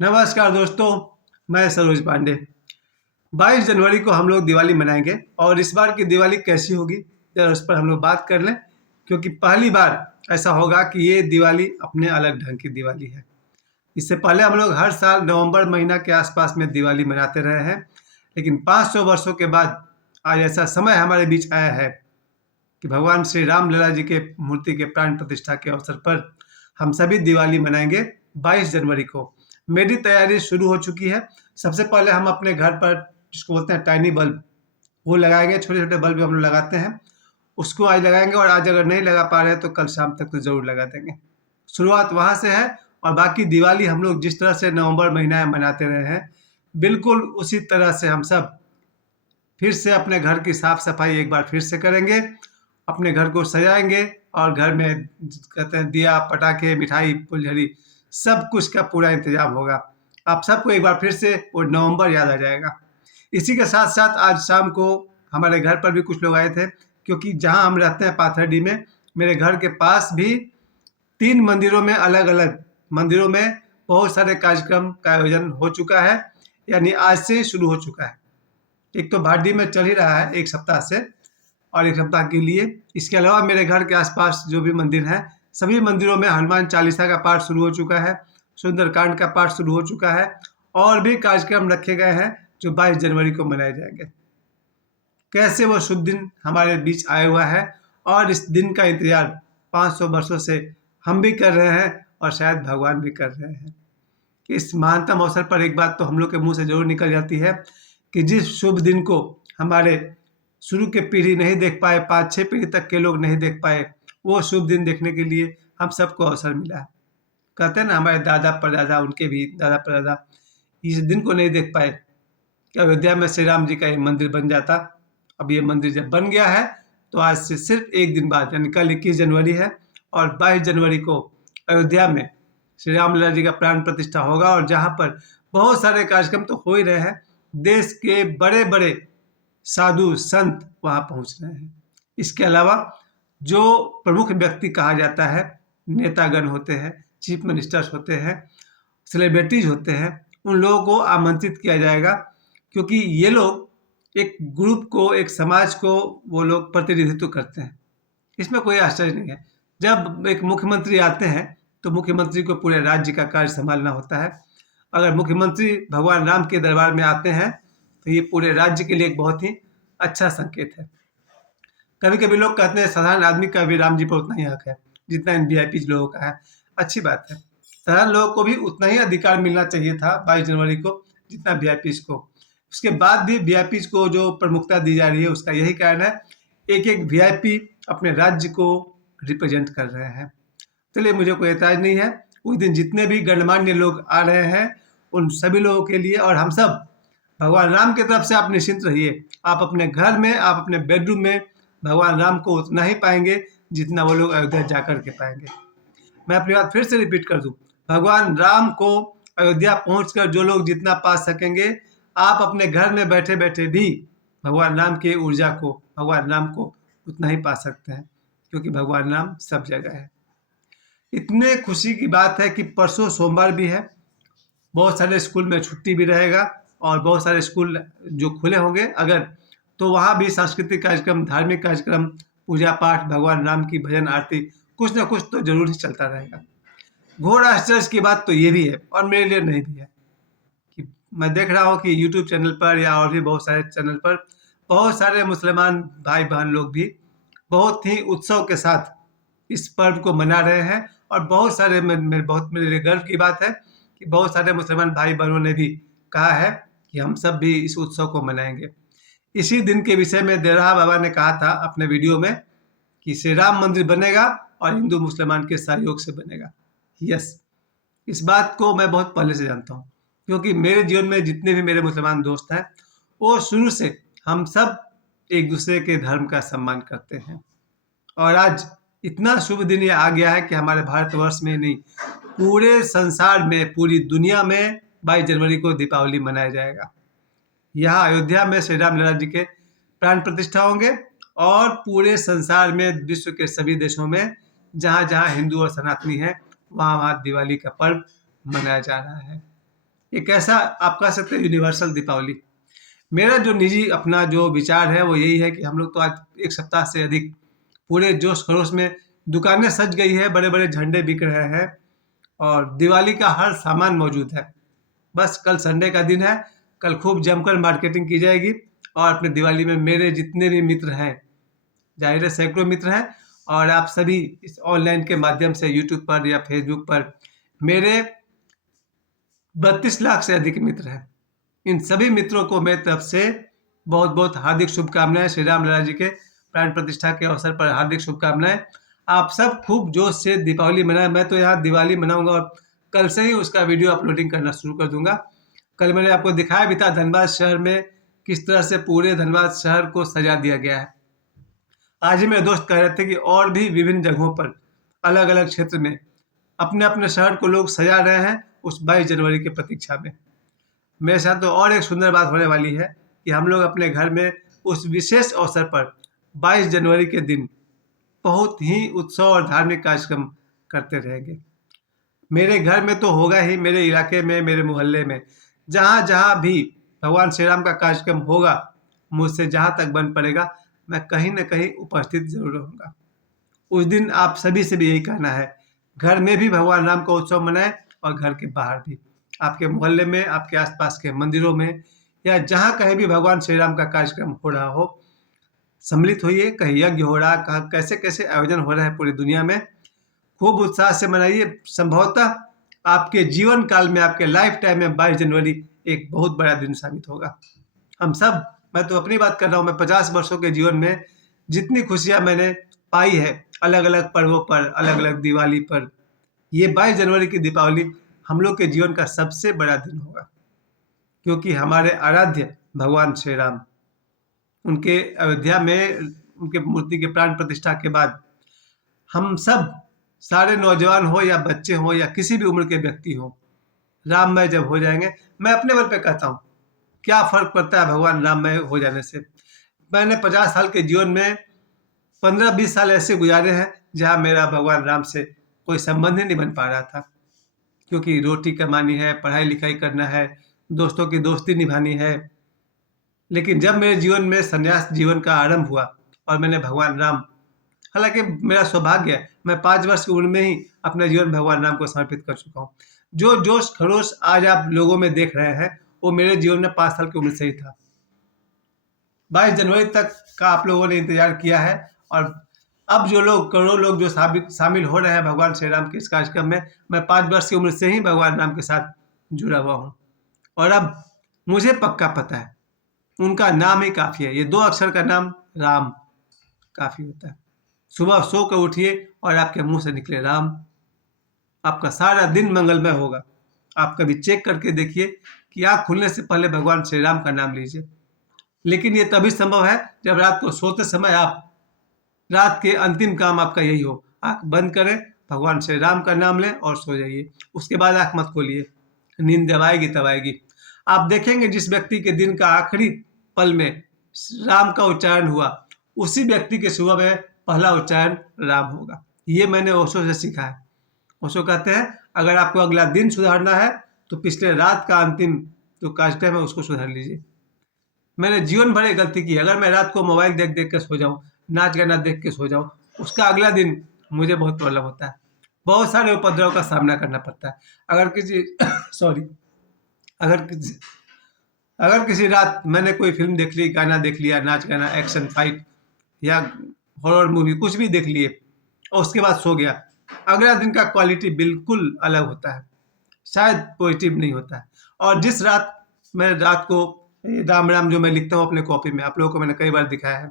नमस्कार दोस्तों, मैं सरोज पांडे। 22 जनवरी को हम लोग दिवाली मनाएंगे और इस बार की दिवाली कैसी होगी जरा उस पर हम लोग बात कर लें, क्योंकि पहली बार ऐसा होगा कि ये दिवाली अपने अलग ढंग की दिवाली है। इससे पहले हम लोग हर साल नवंबर महीना के आसपास में दिवाली मनाते रहे हैं, लेकिन 500 वर्षों के बाद आज ऐसा समय हमारे बीच आया है कि भगवान श्री राम लला जी के मूर्ति के प्राण प्रतिष्ठा के अवसर पर हम सभी दिवाली मनाएंगे 22 जनवरी को। मेरी तैयारी शुरू हो चुकी है। सबसे पहले हम अपने घर पर जिसको बोलते हैं टाइनी बल्ब, वो लगाएंगे। छोटे छोटे बल्ब हम लोग लगाते हैं, उसको आज लगाएंगे और आज अगर नहीं लगा पा रहे हैं तो कल शाम तक तो ज़रूर लगा देंगे। शुरुआत वहाँ से है और बाकी दिवाली हम लोग जिस तरह से नवंबर महीना में मनाते रहे हैं, बिल्कुल उसी तरह से हम सब फिर से अपने घर की साफ सफाई एक बार फिर से करेंगे, अपने घर को सजाएंगे और घर में कहते हैं दिया, पटाखे, मिठाई, फुलझड़ी सब कुछ का पूरा इंतजाम होगा। आप सबको एक बार फिर से वो नवंबर याद आ जाएगा। इसी के साथ साथ आज शाम को हमारे घर पर भी कुछ लोग आए थे, क्योंकि जहाँ हम रहते हैं पाथरडी में, मेरे घर के पास भी 3 मंदिरों में अलग अलग मंदिरों में बहुत सारे कार्यक्रम का आयोजन हो चुका है, यानी आज से ही शुरू हो चुका है। एक तो भाडी में चल ही रहा है 1 सप्ताह से और 1 सप्ताह के लिए। इसके अलावा मेरे घर के आसपास जो भी मंदिर हैं, सभी मंदिरों में हनुमान चालीसा का पाठ शुरू हो चुका है, सुंदरकांड का पाठ शुरू हो चुका है और भी कार्यक्रम रखे गए हैं जो 22 जनवरी को मनाए जाएंगे। कैसे वो शुभ दिन हमारे बीच आया हुआ है और इस दिन का इंतजार 500 वर्षों से हम भी कर रहे हैं और शायद भगवान भी कर रहे हैं। इस महानतम अवसर पर एक बात तो हम लोग के मुंह से जरूर निकल जाती है कि जिस शुभ दिन को हमारे शुरू के पीढ़ी नहीं देख पाए, 5-6 पीढ़ी तक के लोग नहीं देख पाए, वो शुभ दिन देखने के लिए हम सबको अवसर मिला है। कहते हैं ना, हमारे दादा परदादा, उनके भी दादा परदादा इस दिन को नहीं देख पाए कि अयोध्या में श्री राम जी का ये मंदिर बन जाता। अब ये मंदिर जब बन गया है तो आज से सिर्फ एक दिन बाद यानी कल 21 जनवरी है और 22 जनवरी को अयोध्या में श्री राम लला जी का प्राण प्रतिष्ठा होगा और जहाँ पर बहुत सारे कार्यक्रम तो हो ही रहे हैं, देश के बड़े बड़े साधु संत वहाँ पहुँच रहे हैं। इसके अलावा जो प्रमुख व्यक्ति कहा जाता है, नेतागण होते हैं, चीफ मिनिस्टर्स होते हैं, सेलिब्रिटीज होते हैं, उन लोगों को आमंत्रित किया जाएगा, क्योंकि ये लोग एक ग्रुप को, एक समाज को वो लोग प्रतिनिधित्व करते हैं। इसमें कोई आश्चर्य नहीं है। जब एक मुख्यमंत्री आते हैं तो मुख्यमंत्री को पूरे राज्य का कार्य संभालना होता है। अगर मुख्यमंत्री भगवान राम के दरबार में आते हैं तो ये पूरे राज्य के लिए एक बहुत ही अच्छा संकेत है। कभी कभी लोग कहते हैं साधारण आदमी का भी राम जी पर उतना ही हक है जितना इन वीआईपी लोगों का है। अच्छी बात है, साधारण लोगों को भी उतना ही अधिकार मिलना चाहिए था 22 जनवरी को जितना वीआईपी को। उसके बाद भी वीआईपी को जो प्रमुखता दी जा रही है उसका यही कारण है, एक एक वीआईपी अपने राज्य को रिप्रेजेंट कर रहे हैं। चलिए, मुझे कोई एतराज नहीं है। उस दिन जितने भी गणमान्य लोग आ रहे हैं उन सभी लोगों के लिए और हम सब भगवान राम की तरफ से आप निश्चिंत रहिए। आप अपने घर में, आप अपने बेडरूम में भगवान राम को उतना ही पाएंगे जितना वो लोग अयोध्या जाकर के पाएंगे। मैं अपनी बात फिर से रिपीट कर दूं, भगवान राम को अयोध्या पहुंचकर जो लोग जितना पा सकेंगे, आप अपने घर में बैठे बैठे भी भगवान राम की ऊर्जा को, भगवान राम को उतना ही पा सकते हैं, क्योंकि भगवान राम सब जगह है। इतने खुशी की बात है कि परसों सोमवार भी है, बहुत सारे स्कूल में छुट्टी भी रहेगा और बहुत सारे स्कूल जो खुले होंगे अगर, तो वहाँ भी सांस्कृतिक कार्यक्रम, धार्मिक कार्यक्रम, पूजा पाठ, भगवान राम की भजन आरती, कुछ ना कुछ तो जरूर ही चलता रहेगा। घोर आश्चर्य की बात तो ये भी है और मेरे लिए नहीं भी है कि मैं देख रहा हूँ कि यूट्यूब चैनल पर या और भी बहुत सारे चैनल पर बहुत सारे मुसलमान भाई बहन लोग भी बहुत ही उत्सव के साथ इस पर्व को मना रहे हैं और बहुत सारे बहुत मेरे गर्व की बात है कि बहुत सारे मुसलमान भाई बहनों ने भी कहा है कि हम सब भी इस उत्सव को मनाएंगे। इसी दिन के विषय में देरहा बाबा ने कहा था अपने वीडियो में कि श्री राम मंदिर बनेगा और हिंदू मुसलमान के सहयोग से बनेगा। यस, इस बात को मैं बहुत पहले से जानता हूँ, क्योंकि मेरे जीवन में जितने भी मेरे मुसलमान दोस्त हैं वो शुरू से हम सब एक दूसरे के धर्म का सम्मान करते हैं। और आज इतना शुभ दिन ये आ गया है कि हमारे भारतवर्ष में नहीं, पूरे संसार में, पूरी दुनिया में 22 जनवरी को दीपावली मनाया जाएगा। यहाँ अयोध्या में श्री राम लला जी के प्राण प्रतिष्ठा होंगे और पूरे संसार में, विश्व के सभी देशों में जहाँ जहाँ हिंदू और सनातनी हैं वहाँ वहाँ दिवाली का पर्व मनाया जा रहा है। एक ऐसा आप कह सकते हैं यूनिवर्सल दीपावली। मेरा जो निजी अपना जो विचार है वो यही है कि हम लोग तो आज 1 सप्ताह से अधिक पूरे जोश-खरोश में दुकानें सज गई है, बड़े-बड़े झंडे बिक रहे हैं और दिवाली का हर सामान मौजूद है। बस कल संडे का दिन है, कल खूब जमकर मार्केटिंग की जाएगी और अपनी दिवाली में मेरे जितने भी मित्र हैं, ज़ाहिर है सैकड़ों मित्र हैं और आप सभी इस ऑनलाइन के माध्यम से यूट्यूब पर या फेसबुक पर मेरे 32 लाख से अधिक मित्र हैं। इन सभी मित्रों को मेरी तरफ से बहुत-बहुत हार्दिक शुभकामनाएँ। श्री राम लला जी के प्राण प्रतिष्ठा के अवसर पर हार्दिक शुभकामनाएँ। आप सब खूब जोश से दीपावली मनाएँ। मैं तो यहाँ दिवाली मनाऊँगा और कल से ही उसका वीडियो अपलोडिंग करना शुरू कर दूँगा। कल मैंने आपको दिखाया भी था धनबाद शहर में किस तरह से पूरे धनबाद शहर को सजा दिया गया है। आज ही मेरे दोस्त कह रहे थे कि और भी विभिन्न जगहों पर अलग-अलग क्षेत्र में अपने-अपने शहर को लोग सजा रहे हैं उस 22 जनवरी की प्रतीक्षा में। मेरे साथ तो और एक सुंदर बात होने वाली है कि हम लोग अपने घर में उस विशेष अवसर पर 22 जनवरी के दिन बहुत ही उत्सव और धार्मिक कार्यक्रम करते रहेंगे। मेरे घर में तो होगा ही, मेरे इलाके में, मेरे मोहल्ले में, जहाँ-जहाँ भी भगवान श्री राम का कार्यक्रम होगा, मुझसे जहाँ तक बन पड़ेगा, मैं कहीं न कहीं उपस्थित ज़रूर रहूँगा। उस दिन आप सभी से भी यही कहना है, घर में भी भगवान राम का उत्सव मनाएँ और घर के बाहर भी। आपके मोहल्ले में, आपके आस-पास के मंदिरों में या जहाँ कहीं भी भगवान श्री राम का कार्यक्रम हो रहा हो, सम्मिलित होइए, कहीं यज्ञ हो रहा, कहाँ कैसे-कैसे आयोजन हो रहे हैं पूरी दुनिया में, खूब उत्साह से मनाइए। संभवतः आपके जीवन काल में, आपके लाइफ टाइम में 22 जनवरी एक बहुत बड़ा दिन साबित होगा। हम सब, मैं तो अपनी बात कर रहा हूँ, मैं 50 वर्षों के जीवन में जितनी खुशियाँ मैंने पाई है, अलग-अलग पर्वों पर, अलग-अलग दिवाली पर, ये 22 जनवरी की दीपावली हम लोग के जीवन का सबसे बड़ा दिन होगा। क्योंकि हमारे आराध्य भगवान श्री राम, उनके अयोध्या में उनके मूर्ति के प्राण प्रतिष्ठा के बाद हम सब सारे नौजवान हो या बच्चे हों या किसी भी उम्र के व्यक्ति हों, राममय जब हो जाएँगे, मैं अपने बल पे कहता हूँ, क्या फ़र्क पड़ता है भगवान राममय हो जाने से? मैंने 50 साल के जीवन में 15-20 साल ऐसे गुज़ारे हैं, जहाँ मेरा भगवान राम से कोई संबंध ही नहीं बन पा रहा था। क्योंकि रोटी कमानी है, पढ़ाई-लिखाई करना है, दोस्तों की दोस्ती निभानी है। लेकिन जब मेरे जीवन में सन्यास जीवन का आरंभ हुआ और मैंने भगवान राम, हालाँकि मेरा सौभाग्य है, मैं 5 वर्ष की उम्र में ही अपना जीवन भगवान राम को समर्पित कर चुका हूँ। जो जोश-खरोश आज आप लोगों में देख रहे हैं, वो मेरे जीवन में 5 साल की उम्र से ही था। 22 जनवरी तक का आप लोगों ने इंतज़ार किया है और अब जो लोग, करोड़ों लोग जो शामिल हो रहे हैं भगवान श्री राम के इस कार्यक्रम में, मैं 5 वर्ष की उम्र से ही भगवान राम के साथ जुड़ा हुआ हूँ और अब मुझे पक्का पता है, उनका नाम ही काफ़ी है। ये 2 अक्षर का नाम राम काफ़ी होता है। सुबह सो कर उठिए और आपके मुँह से निकले राम, आपका सारा दिन मंगलमय होगा। आप कभी चेक करके देखिए कि आँख खुलने से पहले भगवान श्री राम का नाम लीजिए। लेकिन ये तभी संभव है जब रात को सोते समय आप, रात के अंतिम काम आपका यही हो, आँख बंद करें, भगवान श्री राम का नाम लें और सो जाइए। उसके बाद आँख मत खोलिए, नींद जब आएगी तब आएगी। आप देखेंगे जिस व्यक्ति के दिन का आखिरी पल में राम का उच्चारण हुआ, उसी व्यक्ति के सुबह में पहला उच्चारण राम होगा। ये मैंने ओशो से सीखा है। ओशो कहते हैं, अगर आपको अगला दिन सुधारना है तो पिछले रात का अंतिम जो कार्यक्रम है उसको सुधार लीजिए। मैंने जीवन भर एक गलती की है, अगर मैं रात को मोबाइल देख-देख के सो जाऊँ, नाच गाना देख के सो जाऊँ, उसका अगला दिन मुझे बहुत प्रॉब्लम होता है। बहुत सारे उपद्रव का सामना करना पड़ता है। अगर किसी सॉरी अगर किसी अगर किसी रात मैंने कोई फ़िल्म देख ली, गाना देख लिया, नाच गाना, एक्शन, फाइट या हॉरर मूवी कुछ भी देख लिए और उसके बाद सो गया, अगला दिन का क्वालिटी बिल्कुल अलग होता है, शायद पॉजिटिव नहीं होता है। और जिस रात मैं रात को राम-राम जो मैं लिखता हूँ अपने कॉपी में, आप लोगों को मैंने कई बार दिखाया है,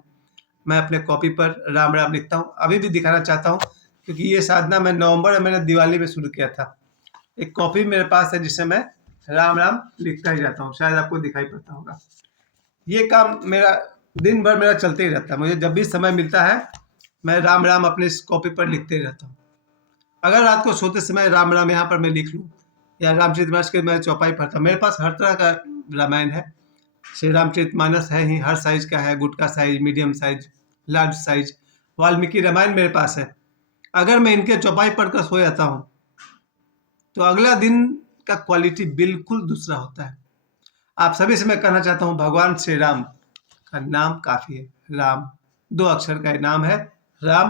मैं अपने कॉपी पर राम-राम लिखता हूँ, अभी भी दिखाना चाहता हूँ क्योंकि ये साधना मैं नवंबर में मैंने दिवाली में शुरू किया था। एक कॉपी मेरे पास है जिससे मैं राम-राम लिखता ही जाता हूँ, शायद आपको दिखाई पड़ता होगा। ये काम मेरा दिन भर मेरा चलते ही रहता है, मुझे जब भी समय मिलता है, मैं राम-राम अपने इस कॉपी पर लिखते ही रहता हूँ। अगर रात को सोते समय राम-राम यहाँ पर मैं लिख लूँ या रामचरितमानस की मैं चौपाई पढ़ता हूँ, मेरे पास हर तरह का रामायण है। श्री रामचरितमानस है ही, हर साइज़ का है, गुटका size, medium size, large size, Valmiki Ramayana मेरे पास है। अगर मैं इनके चौपाई पढ़कर सो जाता हूँ, तो अगला दिन का क्वालिटी बिल्कुल दूसरा होता है। आप सभी से मैं कहना चाहता हूँ, भगवान श्री राम का नाम काफ़ी है। राम 2 अक्षर का नाम है, राम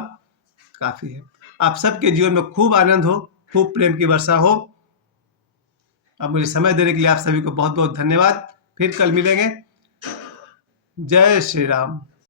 काफ़ी है। आप सबके जीवन में खूब आनंद हो, खूब प्रेम की वर्षा हो। अब मुझे समय देने के लिए आप सभी को बहुत बहुत धन्यवाद। फिर कल मिलेंगे। जय श्री राम।